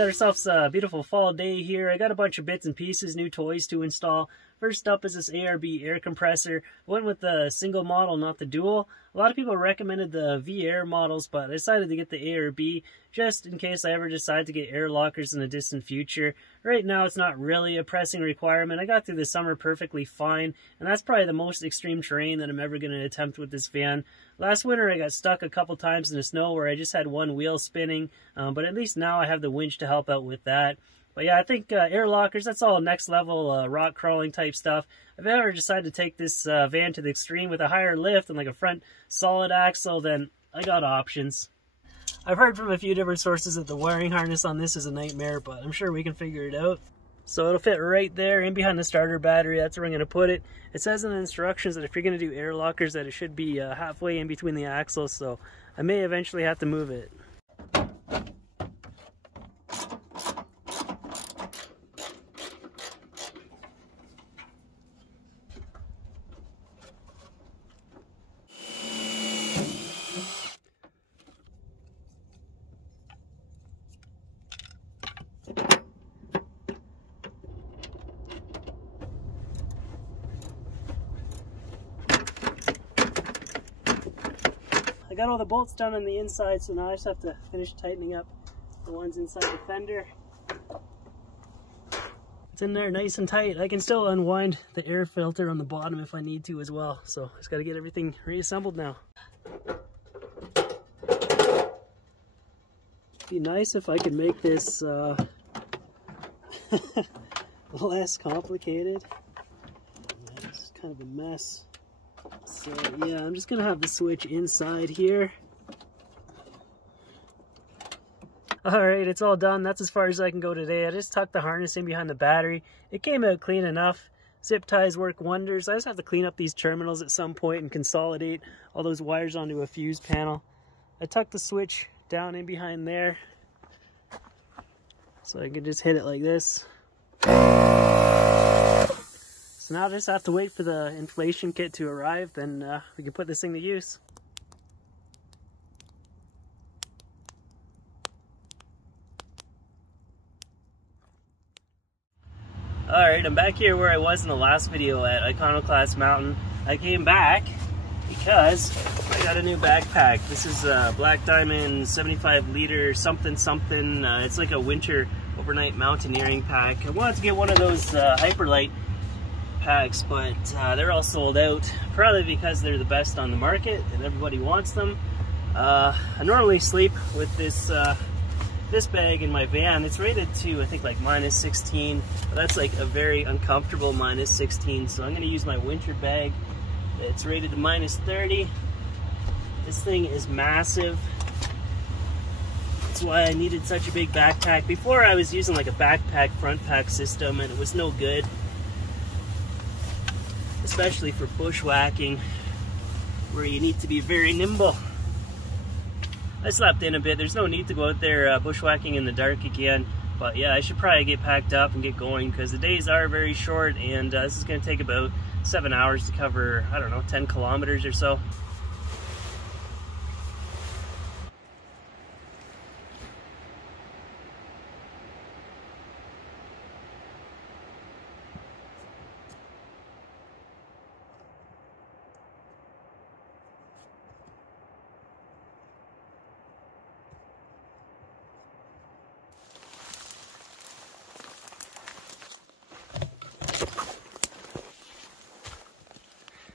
got ourselves a beautiful fall day here. I got a bunch of bits and pieces, new toys to install. First up is this Arb Air Compressor. I went with the single model, not the dual. A lot of people recommended the V-Air models, but I decided to get the Arb just in case I ever decide to get air lockers in the distant future. Right now, it's not really a pressing requirement. I got through the summer perfectly fine, and that's probably the most extreme terrain that I'm ever going to attempt with this van. Last winter, I got stuck a couple times in the snow where I just had one wheel spinning, but at least now I have the winch to help out with that. But yeah, I think air lockers, that's all next level rock crawling type stuff. If I ever decide to take this van to the extreme with a higher lift and like a front solid axle, then I got options. I've heard from a few different sources that the wiring harness on this is a nightmare, but I'm sure we can figure it out. So it'll fit right there in behind the starter battery. That's where I'm going to put it. It says in the instructions that if you're going to do air lockers that it should be halfway in between the axles, so I may eventually have to move it. I got all the bolts done on the inside, so now I just have to finish tightening up the ones inside the fender. It's in there nice and tight. I can still unwind the air filter on the bottom if I need to as well, so I just got to get everything reassembled now. Be nice if I could make this less complicated. Yeah, it's kind of a mess. So yeah, I'm just gonna have the switch inside here. Alright, it's all done. That's as far as I can go today. I just tucked the harness in behind the battery. It came out clean enough. Zip ties work wonders. I just have to clean up these terminals at some point and consolidate all those wires onto a fuse panel. I tucked the switch down in behind there, so I can just hit it like this. So now I just have to wait for the inflation kit to arrive, then we can put this thing to use. Alright, I'm back here where I was in the last video at Iconoclast Mountain. I came back because I got a new backpack. This is a Black Diamond 75 liter something. It's like a winter overnight mountaineering pack. I wanted to get one of those Hyperlight packs, but they're all sold out, probably because they're the best on the market and everybody wants them. I normally sleep with this this bag in my van. It's rated to, I think, like -16, but that's like a very uncomfortable -16, so I'm going to use my winter bag. It's rated to -30. This thing is massive. That's why I needed such a big backpack. Before I was using like a backpack front pack system and it was no good, especially for bushwhacking where you need to be very nimble. I slept in a bit. There's no need to go out there bushwhacking in the dark again, but yeah, I should probably get packed up and get going because the days are very short, and this is going to take about 7 hours to cover, I don't know, 10 kilometers or so.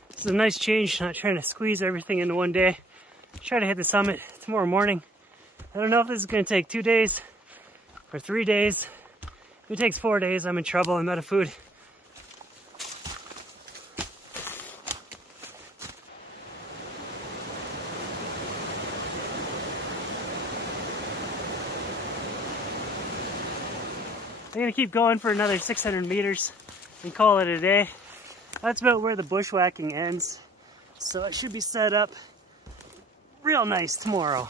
It's a nice change, not trying to squeeze everything into one day. Try to hit the summit tomorrow morning. I don't know if this is going to take 2 days or 3 days. If it takes 4 days, I'm in trouble. I'm out of food. I'm going to keep going for another 600 meters and call it a day. That's about where the bushwhacking ends, so it should be set up real nice tomorrow.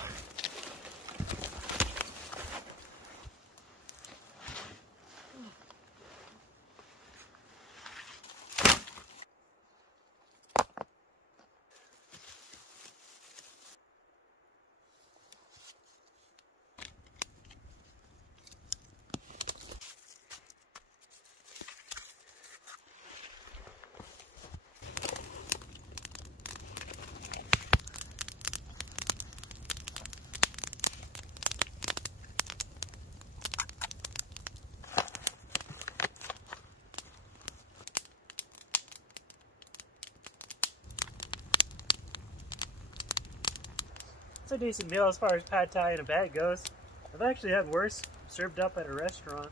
It's a decent meal as far as pad thai in a bag goes. I've actually had worse served up at a restaurant.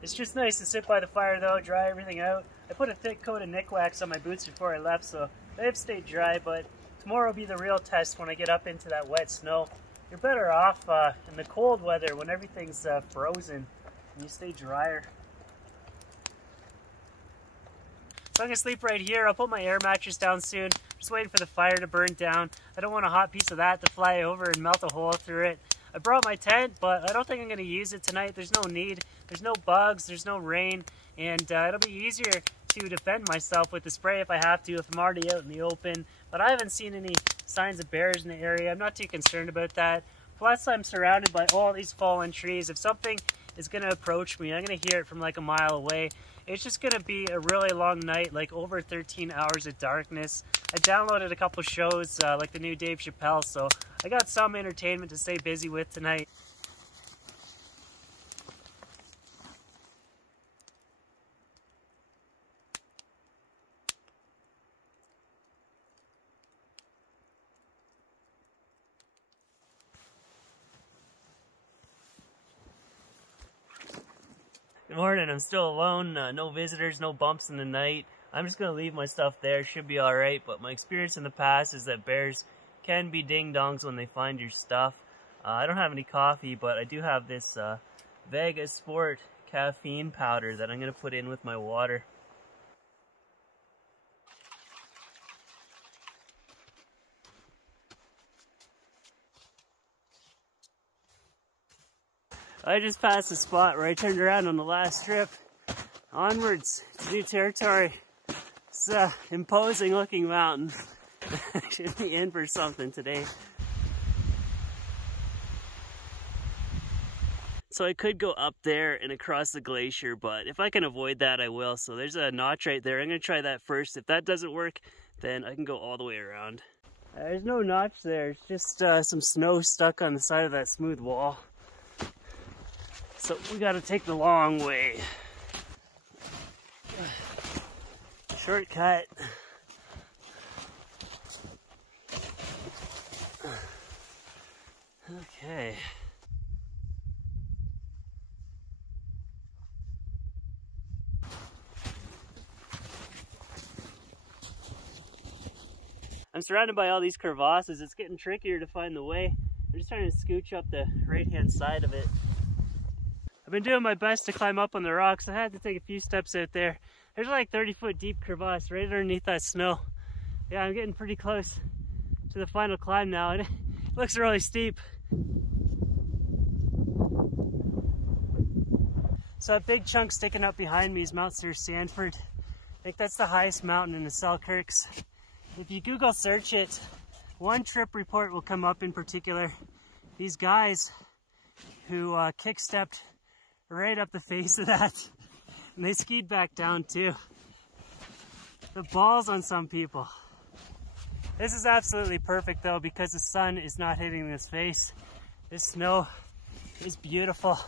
It's just nice to sit by the fire though, dry everything out. I put a thick coat of Nick Wax on my boots before I left, so they have stayed dry, but tomorrow will be the real test when I get up into that wet snow. You're better off in the cold weather when everything's frozen and you stay drier. So I'm going to sleep right here. I'll put my air mattress down soon. Just waiting for the fire to burn down. I don't want a hot piece of that to fly over and melt a hole through it. I brought my tent, but I don't think I'm going to use it tonight. There's no need. There's no bugs. There's no rain. And it'll be easier to defend myself with the spray if I have to, if I'm already out in the open. But I haven't seen any signs of bears in the area. I'm not too concerned about that. Plus, I'm surrounded by all these fallen trees. If something is going to approach me, I'm going to hear it from like a mile away. It's just going to be a really long night, like over 13 hours of darkness. I downloaded a couple shows, like the new Dave Chappelle, so I got some entertainment to stay busy with tonight. Good morning, I'm still alone, no visitors, no bumps in the night. I'm just going to leave my stuff there, should be alright, but my experience in the past is that bears can be ding-dongs when they find your stuff. I don't have any coffee, but I do have this Vega Sport caffeine powder that I'm going to put in with my water. I just passed the spot where I turned around on the last trip. Onwards to new territory. It's an imposing looking mountain. I should be in for something today. So I could go up there and across the glacier, but if I can avoid that, I will. So there's a notch right there. I'm going to try that first. If that doesn't work, then I can go all the way around. There's no notch there. It's just some snow stuck on the side of that smooth wall. So we gotta take the long way. Shortcut. Okay. I'm surrounded by all these crevasses. It's getting trickier to find the way. I'm just trying to scooch up the right-hand side of it. I've been doing my best to climb up on the rocks. I had to take a few steps out there. There's like 30-foot deep crevasse right underneath that snow. Yeah, I'm getting pretty close to the final climb now, and it looks really steep. So that big chunk sticking up behind me is Mount Sir Sanford. I think that's the highest mountain in the Selkirks. If you Google search it, one trip report will come up in particular. These guys who kick-stepped right up the face of that, and they skied back down too. The balls on some people. This is absolutely perfect though, because the sun is not hitting this face. This snow is beautiful.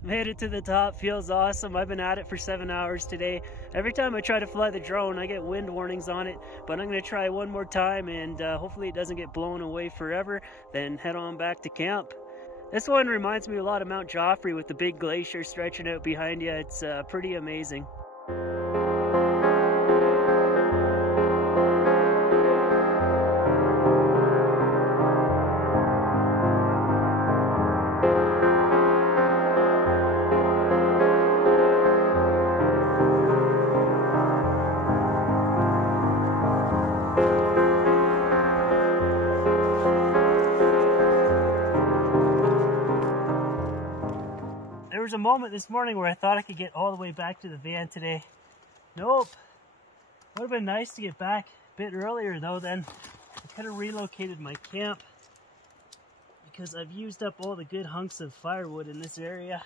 Made it to the top, feels awesome. I've been at it for 7 hours today. Every time I try to fly the drone, I get wind warnings on it, but I'm gonna try one more time and hopefully it doesn't get blown away forever, then head on back to camp. This one reminds me a lot of Mount Joffrey with the big glacier stretching out behind you. It's pretty amazing. was a moment this morning where I thought I could get all the way back to the van today. Nope. Would have been nice to get back a bit earlier though, then I could have relocated my camp because I've used up all the good hunks of firewood in this area.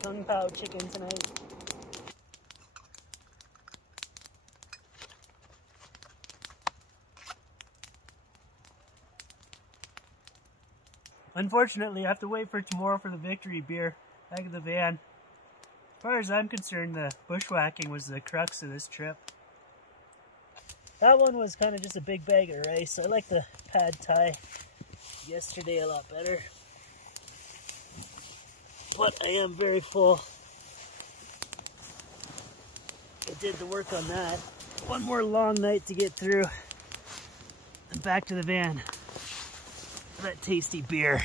Kung Pao chicken tonight. Unfortunately, I have to wait for tomorrow for the victory beer back in the van. As far as I'm concerned, the bushwhacking was the crux of this trip. That one was kind of just a big bag of rice. I like the pad thai yesterday a lot better. But I am very full. I did the work on that. One more long night to get through. And back to the van. That tasty beer.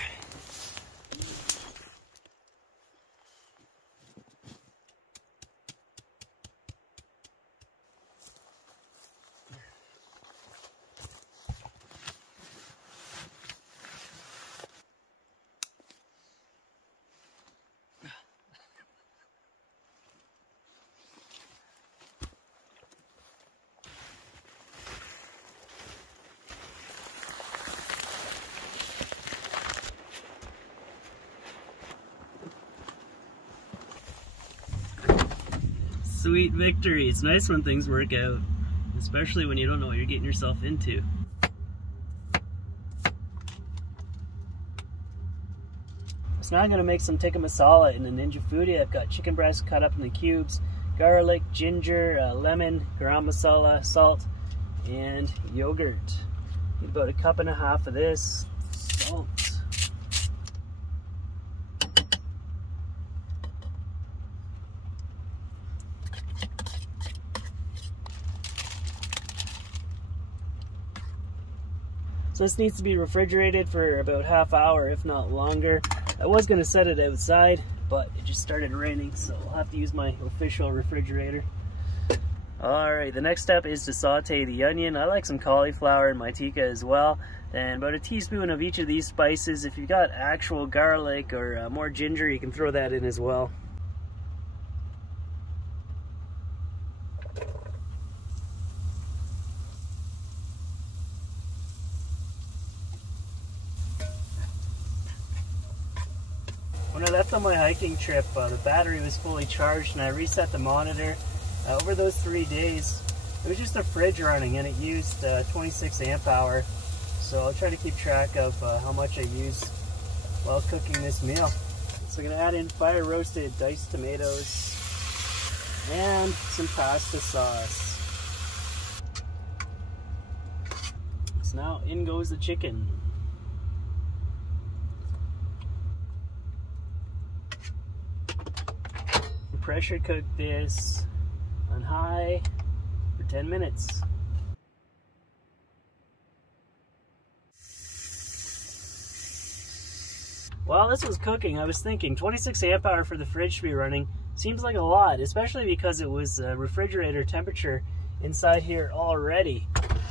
Sweet victory. It's nice when things work out, especially when you don't know what you're getting yourself into. So now I'm going to make some tikka masala in the Ninja Foodie. I've got chicken breast cut up into cubes, garlic, ginger, lemon, garam masala, salt, and yogurt. Need about 1.5 cups of this. Salt. So this needs to be refrigerated for about ½ hour, if not longer. I was going to set it outside, but it just started raining, so I'll have to use my official refrigerator. Alright, the next step is to saute the onion. I like some cauliflower in my tikka as well. And about 1 teaspoon of each of these spices. If you've got actual garlic or more ginger, you can throw that in as well. When I left on my hiking trip, the battery was fully charged and I reset the monitor. Over those 3 days, it was just a fridge running and it used 26 amp hour. So I'll try to keep track of how much I use while cooking this meal. So I'm going to add in fire roasted diced tomatoes and some pasta sauce. So now in goes the chicken. Pressure cook this on high for 10 minutes. While this was cooking, I was thinking 26 amp hour for the fridge to be running seems like a lot, especially because it was refrigerator temperature inside here already.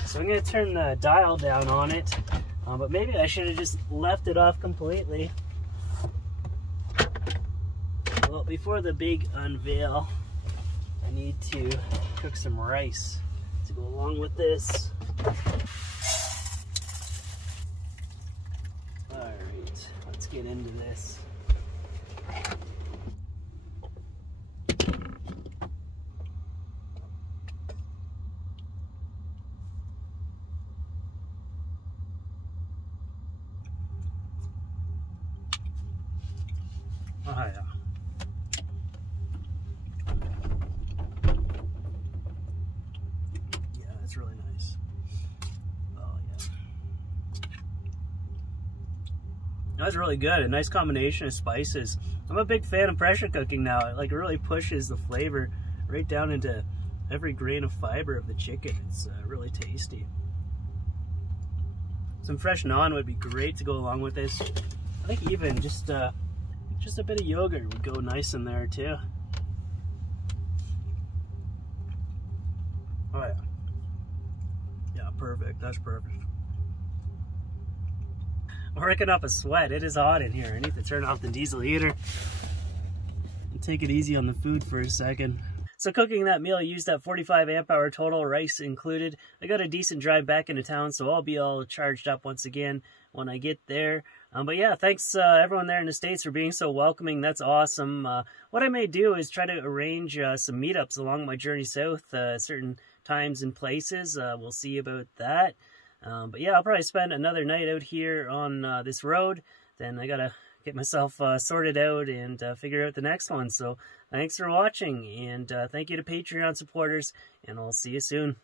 So I'm going to turn the dial down on it, but maybe I should have just left it off completely. Well, before the big unveil, I need to cook some rice to go along with this. Alright, let's get into this. Oh yeah. It's really nice. Oh yeah. That's really good. A nice combination of spices. I'm a big fan of pressure cooking now. It really pushes the flavor right down into every grain of fiber of the chicken. It's really tasty. Some fresh naan would be great to go along with this. I think even just a bit of yogurt would go nice in there too. Oh yeah. Yeah, perfect. That's perfect. I'm working up a sweat. It is hot in here. I need to turn off the diesel heater and take it easy on the food for a second. So cooking that meal used that 45 amp hour total, rice included. I got a decent drive back into town, so I'll be all charged up once again when I get there. But yeah, thanks everyone there in the States for being so welcoming. That's awesome. What I may do is try to arrange some meetups along my journey south, certain times and places. We'll see about that. But yeah, I'll probably spend another night out here on this road. Then I gotta get myself sorted out and figure out the next one. So thanks for watching, and thank you to Patreon supporters, and I'll see you soon.